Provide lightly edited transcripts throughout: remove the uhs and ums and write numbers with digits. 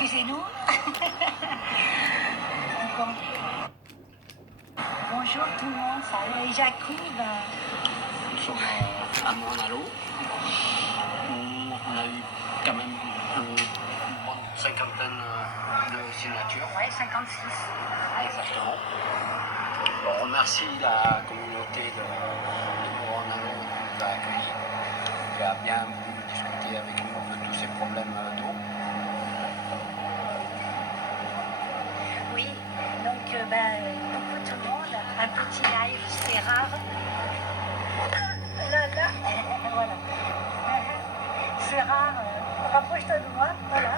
Excusez-nous. Bon. Bonjour tout le monde, ça va, Jacob. Nous sommes à Morne-à-l'Eau. On a eu quand même une bonne cinquantaine de signatures. Ouais, 56. Exactement. On remercie la communauté de Morne-à-l'Eau qui nous a accueillis, qui a bien voulu discuter avec nous de tous ces problèmes d'eau. Oui, donc coucou tout le monde, un petit live, c'est rare. Là, voilà. C'est rare, rapproche-toi de moi, voilà.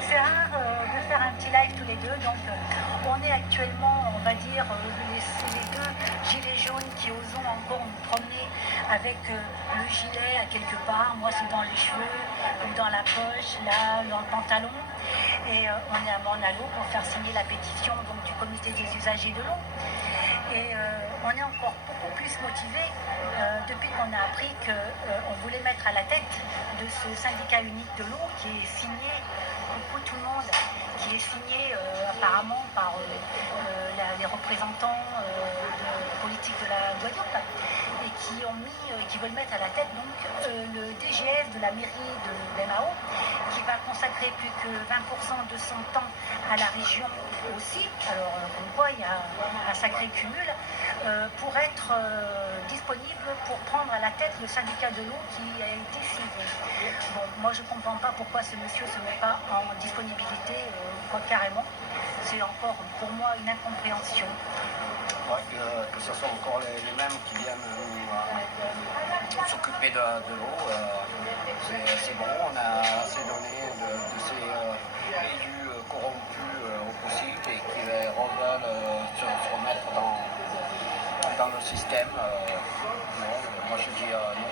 C'est rare de faire un petit live tous les deux, donc on est actuellement, on va dire, les deux gilets jaunes qui osent encore nous promener avec le gilet à quelque part, moi c'est dans les cheveux, ou dans la poche, là, dans le pantalon. Et on est à Morne-à-l'Eau pour faire signer la pétition donc, du comité des usagers de l'eau. Et on est encore beaucoup plus motivé depuis qu'on a appris qu'on voulait mettre à la tête de ce syndicat unique de l'eau qui est signé, coucou tout le monde, qui est signé apparemment par les représentants politiques de la Guadeloupe et qui veulent mettre à la tête donc le DGF de la mairie de l'MAO qui va consacrer plus que 20% de son temps à la région aussi, alors comme quoi il y a un sacré cumul, pour être disponible pour prendre à la tête le syndicat de l'eau qui a été signé. Bon, moi je ne comprends pas pourquoi ce monsieur ne se met pas en disponibilité, quoi carrément. C'est encore pour moi une incompréhension. Ouais, que ce soit encore les mêmes qui viennent s'occuper de l'eau, c'est bon, on a assez donné de ces élus corrompus au possible et qui veulent se remettre dans le système. Non, moi je dis non.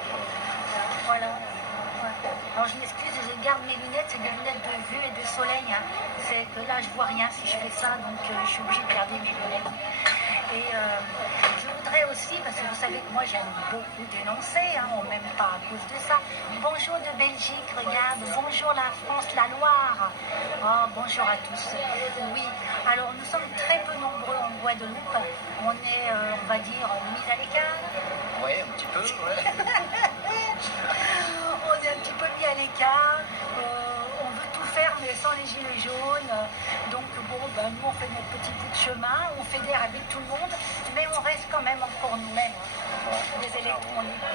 Voilà. Ouais. Alors je m'excuse, je garde mes lunettes, c'est des lunettes de vue et de soleil. Hein. C'est que là je vois rien si je fais ça, donc je suis obligée de garder mes lunettes. Et je voudrais aussi, parce que vous savez que moi j'aime beaucoup dénoncer, hein, on ne m'aime pas à cause de ça. Bonjour de Belgique, regarde, bonjour la France, la Loire. Oh, bonjour à tous. Oui, alors nous sommes très peu nombreux en Guadeloupe. On est, on va dire, mis à l'écart. Oui, un petit peu, ouais. On est un petit peu mis à l'écart. On veut tout faire, mais sans les gilets jaunes. Donc bon, nous on fait notre petit bout de chemin, on fédère avec tout le monde, mais on reste quand même encore nous-mêmes, des électrons libres.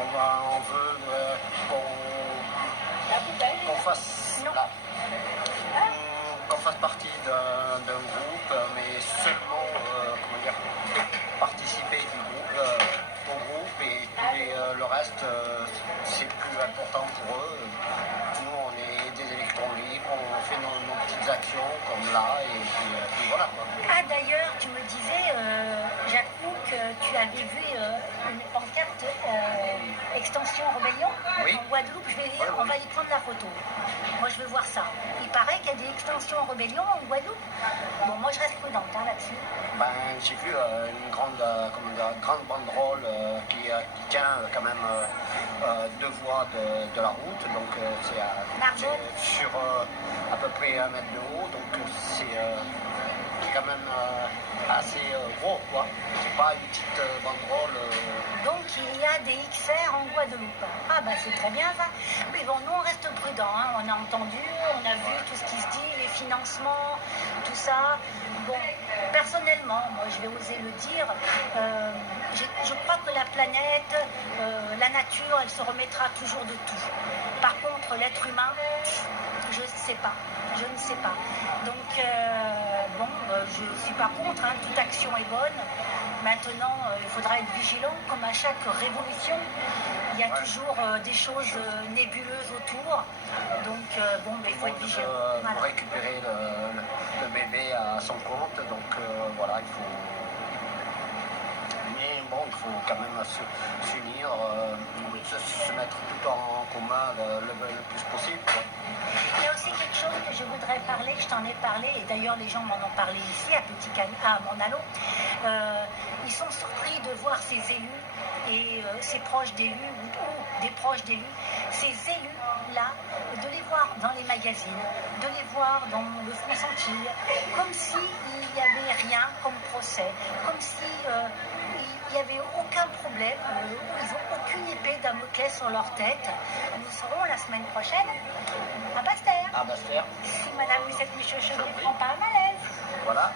On veut qu'on fasse partie d'un groupe, mais seulement participer du groupe, au groupe et le reste c'est plus important pour eux. Nous on est des électrons libres, on fait nos petites actions comme là et puis voilà quoi. Ah d'ailleurs tu me disais Jacques que tu avais vu une pancarte extension rébellion oui. En Guadeloupe, on va y prendre la photo. Moi je veux voir ça. Il paraît qu'il y a des extensions rébellion en Guadeloupe. Bon moi je reste prudente là-dessus. Ben, j'ai vu une grande banderole qui tient quand même 2 voies de la route, donc c'est sur à peu près 1 mètre de haut, donc c'est quand même assez gros, quoi. C'est pas une petite banderole. Donc il y a des XR en Guadeloupe. Ah bah c'est très bien ça. Mais bon, nous on reste prudents, hein. On a entendu, on a vu tout ce qui se dit, les financements, tout ça. Bon, personnellement, moi je vais oser le dire, je crois que la planète, la nature, elle se remettra toujours de tout. Par contre, l'être humain, je ne sais pas. Je ne sais pas. Donc, je ne suis pas contre, hein, toute action est bonne. Maintenant, il faudra être vigilant, comme à chaque révolution. Il y a toujours des choses nébuleuses autour. Donc, il faut être vigilant. Voilà. Pour récupérer le bébé à son compte, donc voilà, il faut... Mais bon, il faut quand même s'unir, se mettre tout en commun le plus possible, quoi. Il y a aussi quelque chose que je voudrais parler, je t'en ai parlé, et d'ailleurs les gens m'en ont parlé ici à Morne-à-l'Eau. ils sont surpris de voir ces élus et ces proches d'élus ou des proches d'élus, ces élus-là, de les voir dans les magazines, de les voir dans le Front Sentir, comme s'il n'y avait rien comme procès, comme si il n'y avait aucun problème, ils n'ont aucune épée Damoclès sur leur tête. Nous serons la semaine prochaine à Basse-Terre. À Basse-Terre. Si Madame Lucette Michel ne prend pas un malaise. Voilà,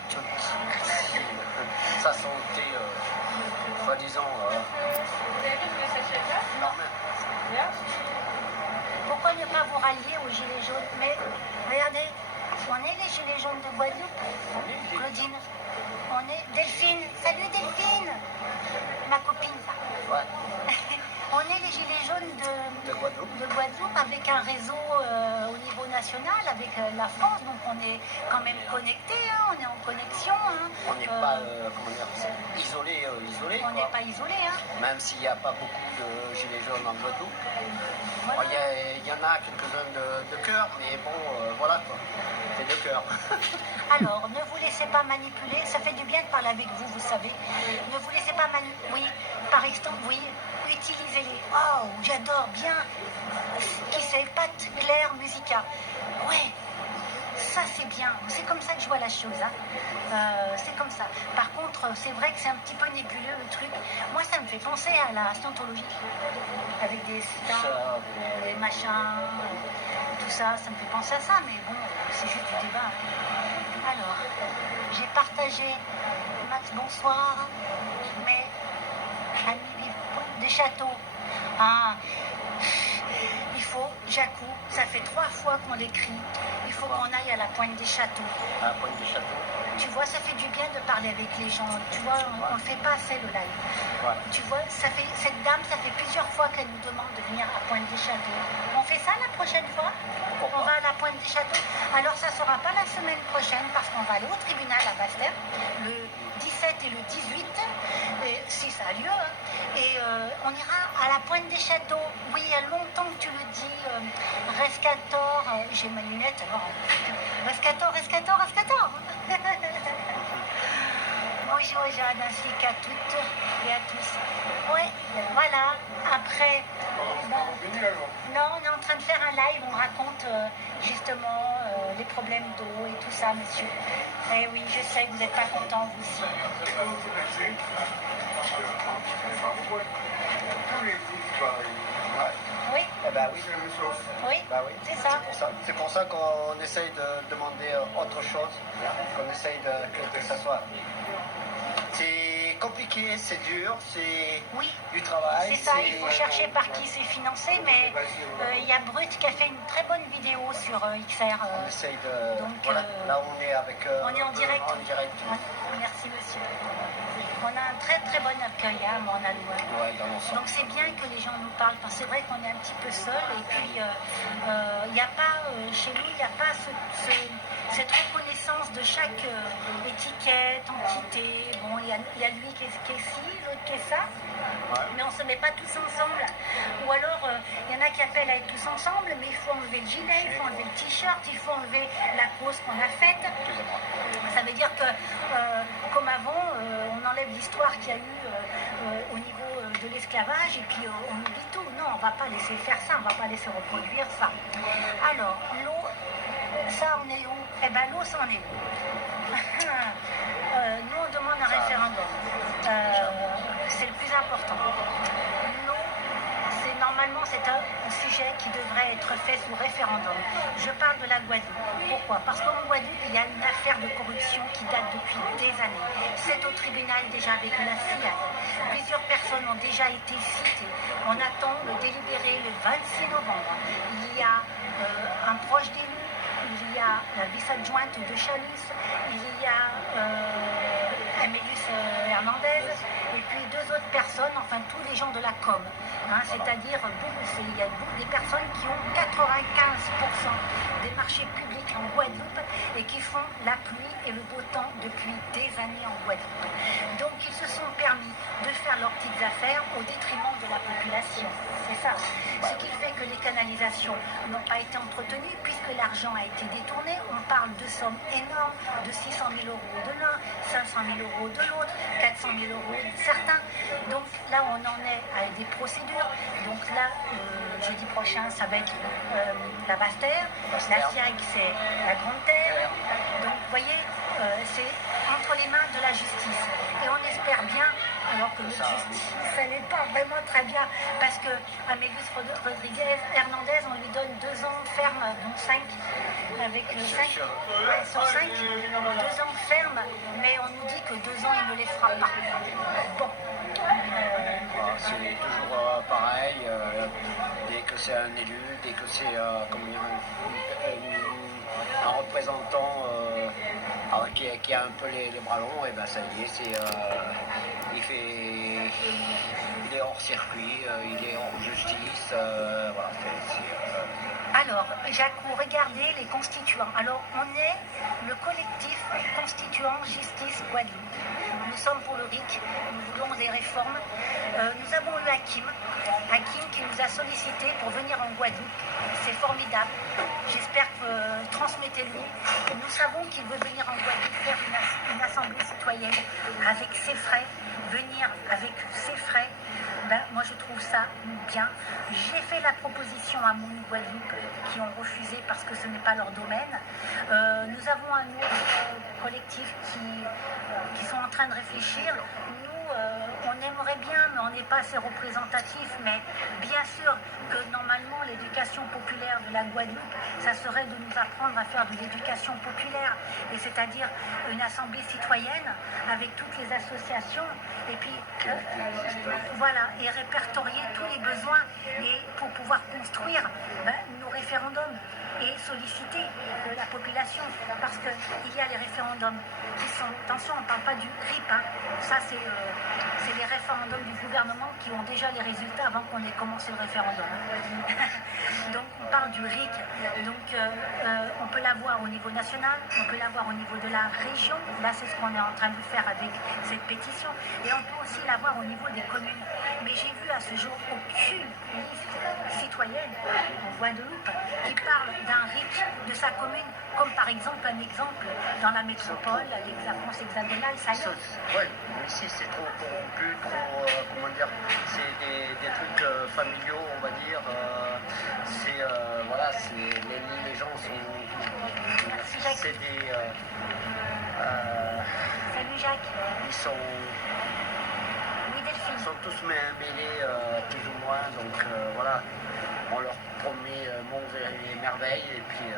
sa santé, soi-disant, normale. Pourquoi ne pas vous rallier aux Gilets jaunes? Mais regardez, on est les Gilets jaunes de Guadeloupe, Claudine. On est Delphine. Salut Delphine, ma copine. Ouais. On est les Gilets jaunes De Guadeloupe. de Guadeloupe avec un réseau au niveau national, avec la France. Donc on est quand même connectés, hein, on est en connexion. Hein. On n'est pas, comment dire, isolé. On n'est pas isolés. Hein. Même s'il n'y a pas beaucoup de gilets jaunes en Guadeloupe. Voilà. Il y en a quelques-uns de cœur, mais bon, voilà quoi. C'est de cœur. Alors, ne vous laissez pas manipuler. Ça fait du bien de parler avec vous, vous savez. Ne vous laissez pas manipuler. Oui, par exemple, oui, utilisez-les. Oh, j'adore bien. Qui c'est? Pat Claire Musica. Ouais, ça c'est bien. C'est comme ça que je vois la chose. Hein. C'est comme ça. Par contre, c'est vrai que c'est un petit peu nébuleux le truc. Moi, ça me fait penser à la scientologie. Avec des stars, des machins, tout ça, ça me fait penser à ça. Mais bon, c'est juste du débat. Alors, j'ai partagé, Max, bonsoir, mais amis des châteaux. Ah, il faut, Jacou, ça fait 3 fois qu'on l'écrit, il faut qu'on aille à la pointe des châteaux. À la pointe des châteaux. Tu vois, ça fait du bien de parler avec les gens. Tu vois, on ne fait pas assez le live. Ouais. Tu vois, cette dame, ça fait plusieurs fois qu'elle nous demande de venir à Pointe des Châteaux. On fait ça la prochaine fois? On va à la Pointe des Châteaux. Alors, ça ne sera pas la semaine prochaine parce qu'on va aller au tribunal à Basse-Terre le 17 et le 18, si ça a lieu. Hein. Et on ira à la Pointe des Châteaux. Oui, il y a longtemps que tu le dis. Rescator, j'ai ma lunette alors. Rescator. Bonjour Jeanne, ainsi qu'à toutes et à tous. Ouais, voilà. Après, non, on est en train de faire un live, on raconte justement les problèmes d'eau et tout ça, monsieur. Eh oui, je sais que vous n'êtes pas content, vous aussi. Oui. Eh ben oui. Oui, Bah oui. c'est ça. C'est pour ça qu'on essaye de demander autre chose, qu'on essaye que ça soit. C'est compliqué, c'est dur, c'est Oui. du travail. C'est ça, il faut chercher par qui c'est financé, mais il y a Brut qui a fait une très bonne vidéo sur XR. On essaye de... donc, voilà, là on est avec... on est en direct. Ouais, Merci monsieur. On a un très très bon accueil à Mornalou. dans l'ensemble. Donc c'est bien que les gens nous parlent, parce que c'est vrai qu'on est un petit peu seul et puis il n'y a pas, chez nous, il n'y a pas cette reconnaissance de chaque étiquette, entité. Bon, il y a lui qui est ci, l'autre qui est ça, mais on ne se met pas tous ensemble. Ou alors, il y en a qui appellent à être tous ensemble, mais il faut enlever le gilet, il faut enlever le t-shirt, il faut enlever la cause qu'on a faite. Ça veut dire que, comme avant, on enlève l'histoire qu'il y a eu au niveau de l'esclavage et puis on oublie tout. Non, on ne va pas laisser faire ça, on ne va pas laisser reproduire ça. Alors, l'eau, ça on est où? Eh bien l'eau, ça on est où? Nous on demande un référendum. C'est le plus important. L'eau, normalement c'est un sujet qui devrait être fait sous référendum. Je parle de la Guadeloupe. Pourquoi? Parce qu'en Guadeloupe, il y a une affaire de corruption qui date depuis des années. C'est au tribunal déjà avec la CIA. Plusieurs personnes ont déjà été citées. On attend le délibéré le 26 novembre. Il y a un proche d'élu, il y a la vice-adjointe de Chalus, il y a Emilius Hernandez, et puis 2 autres personnes, enfin tous les gens de la com. Hein, c'est-à-dire, il y a des personnes qui ont 80 des marchés publics en Guadeloupe et qui font la pluie et le beau temps depuis des années en Guadeloupe. Donc ils se sont permis de faire leurs petites affaires au détriment de la population. C'est ça. Ce qui fait que les canalisations n'ont pas été entretenues puisque l'argent a été détourné. On parle de sommes énormes, de 600 000 euros de l'un, 500 000 euros de l'autre, 400 000 euros de certains. Donc là, on en est à des procédures. Donc là, jeudi prochain, ça va être la basse terre. La SIAG, c'est la grande terre. Donc vous voyez, c'est entre les mains de la justice. Et on espère bien, alors que notre justice, ça n'est pas vraiment très bien, parce que Amélis Rodriguez Hernandez, on lui donne 2 ans ferme, donc 5, avec 5 sur 5, 2 ans ferme, mais on nous dit que 2 ans, il ne les fera pas. Bon. C'est toujours pareil, dès que c'est un élu, dès que c'est un représentant qui a un peu les bras longs, et ben ça y est, il est hors circuit, il est hors justice, voilà, Alors, Jacou, regardez les constituants. Alors, on est le collectif constituant Justice Guadeloupe. Nous sommes pour le RIC, nous voulons des réformes. Nous avons eu Hakim qui nous a sollicité pour venir en Guadeloupe. C'est formidable. J'espère que transmettez-lui. Nous savons qu'il veut venir en Guadeloupe faire une assemblée citoyenne avec ses frais, venir avec ses frais. Ben, moi je trouve ça bien. J'ai fait la proposition à Mounou Guadeloupe qui ont refusé parce que ce n'est pas leur domaine. Nous avons un autre collectif qui sont en train de réfléchir. Nous, on aimerait bien, mais on n'est pas assez représentatif. Mais bien sûr que normalement l'éducation populaire de la Guadeloupe, ça serait de nous apprendre à faire de l'éducation populaire, et c'est-à-dire une assemblée citoyenne avec toutes les associations, et puis voilà, et répertorier tous les besoins et pour pouvoir construire nos référendums et solliciter la population, parce qu'il y a les référendums qui sont, attention, on ne parle pas du RIP, hein. Ça c'est les référendums du gouvernement qui ont déjà les résultats avant qu'on ait commencé le référendum. Donc on parle du RIC, donc on peut l'avoir au niveau national, on peut l'avoir au niveau de la région, là c'est ce qu'on est en train de faire avec cette pétition, et on peut aussi l'avoir au niveau des communes. Mais j'ai vu à ce jour aucune liste citoyenne en Guadeloupe qui parle d'un RIC de sa commune, comme par exemple un exemple dans la métropole, avec la France hexagonale, ça y est. Oui, ici c'est trop corrompu, trop, comment dire, c'est des trucs familiaux, on va dire. Voilà, les gens sont. Merci Jacques. C'est des. Salut Jacques. Ils sont. Oui Delphine. Ils sont tous mêlés, plus ou moins, donc voilà. On leur promet monts et merveilles, et puis.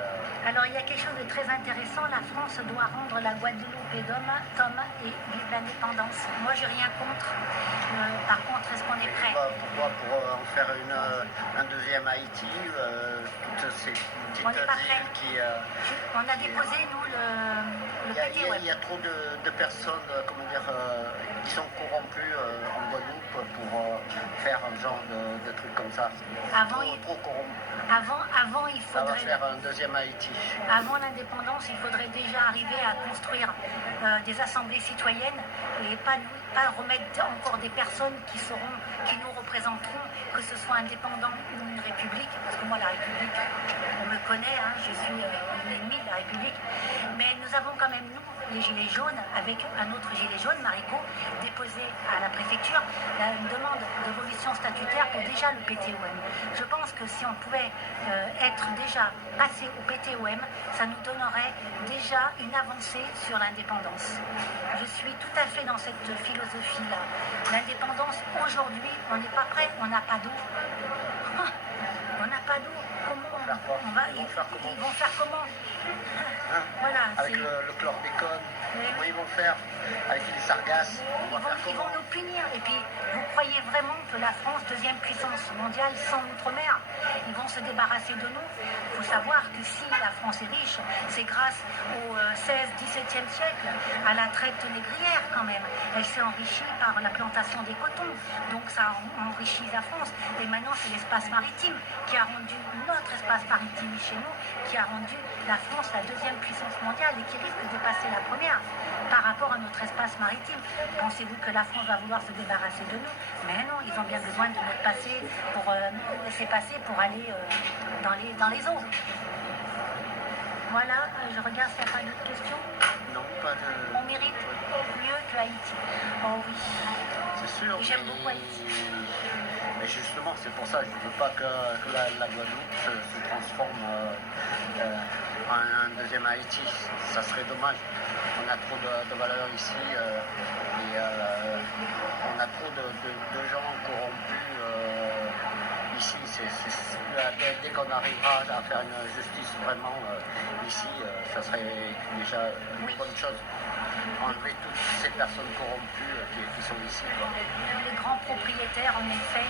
Alors il y a quelque chose de très intéressant, la France doit rendre la Guadeloupe et Tom et vive l'indépendance. Moi j'ai rien contre, par contre est-ce qu'on est prêt? Pourquoi pour en faire un deuxième Haïti, toutes ces petites îles qui. On a déposé nous le PTOM. Il y a trop de personnes, comment dire, qui sont corrompues en Guadeloupe pour faire un genre de trucs comme ça. Trop corrompu. Avant, il Ça va faudrait. faire un deuxième Haïti. Avant l'indépendance, il faudrait déjà arriver à construire des assemblées citoyennes et pas remettre encore des personnes qui nous représenteront, que ce soit indépendant ou une république, parce que moi la République, on me connaît, hein, je suis l'ennemi de la République, mais nous avons quand même, nous, les Gilets jaunes, avec un autre gilet jaune, Marico, déposé à la préfecture une demande d'évolution statutaire pour déjà le PTOM. Je pense que si on pouvait être déjà passé au PTOM, ça nous donnerait déjà une avancée sur l'indépendance. Je suis tout à fait dans cette philosophie-là. L'indépendance, aujourd'hui, on n'est pas prêt, on n'a pas d'eau. On n'a pas d'eau. Ils vont faire comment? Voilà, avec le chlordécone, comment ils vont faire? Avec les sargasses, ils vont nous punir. Et puis, vous croyez vraiment que la France, deuxième puissance mondiale sans outre-mer, ils vont se débarrasser de nous? Il faut savoir que si la France est riche, c'est grâce au 16-17e siècle, à la traite négrière quand même. Elle s'est enrichie par la plantation des cotons. Donc ça a enrichi la France. Et maintenant, c'est l'espace maritime qui a rendu notre espace l'espace maritime chez nous qui a rendu la France la deuxième puissance mondiale et qui risque de passer la première par rapport à notre espace maritime. Pensez-vous que la France va vouloir se débarrasser de nous? Mais non, ils ont bien besoin de notre passé pour laisser passer pour aller dans les eaux. Voilà, je regarde s'il n'y a pas d'autres questions. Non, pas de... On mérite mieux que Haïti. Oh oui. C'est sûr. Et j'aime beaucoup Haïti. Mais justement, c'est pour ça que je ne veux pas que la Guadeloupe se transforme en un deuxième Haïti. Ça serait dommage. On a trop de valeurs ici et on a trop de gens corrompus ici. Dès qu'on arrivera à faire une justice vraiment ici, ça serait déjà une bonne chose. Enlever toutes ces personnes corrompues qui sont ici. Quoi. Les grands propriétaires, en effet,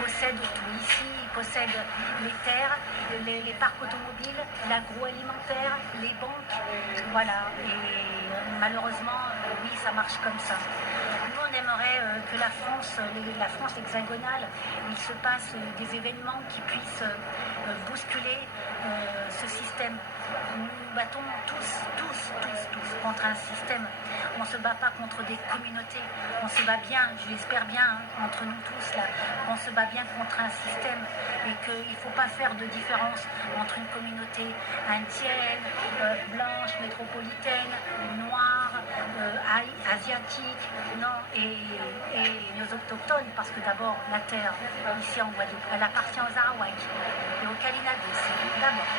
possèdent tout ici. Ils possèdent les terres, les parcs automobiles, l'agroalimentaire, les banques. Voilà. Et malheureusement, oui, ça marche comme ça. Nous, on aimerait que la France hexagonale, il se passe des événements qui puissent bousculer ce système. Nous battons tous contre un système. On ne se bat pas contre des communautés. On se bat bien, je l'espère bien, hein, entre nous tous là. On se bat bien contre un système et qu'il ne faut pas faire de différence entre une communauté indienne, blanche, métropolitaine, noire, asiatique, non, et nos autochtones, parce que d'abord la terre ici en Guadeloupe, elle appartient aux Arawaks et aux Kalinadés. D'abord,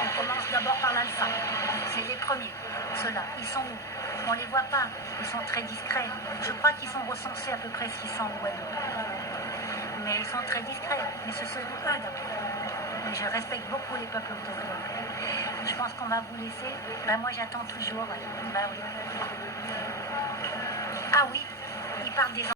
on commence d'abord par l'alpha. C'est les premiers, ceux-là. Ils sont où? On ne les voit pas. Ils sont très discrets. Je crois qu'ils sont recensés à peu près 600 en Guadeloupe. Mais ils sont très discrets. Mais ce sont eux d'abord. Mais je respecte beaucoup les peuples autochtones. Je pense qu'on va vous laisser. Ben moi j'attends toujours. Ben oui. Ah oui, ils parlent des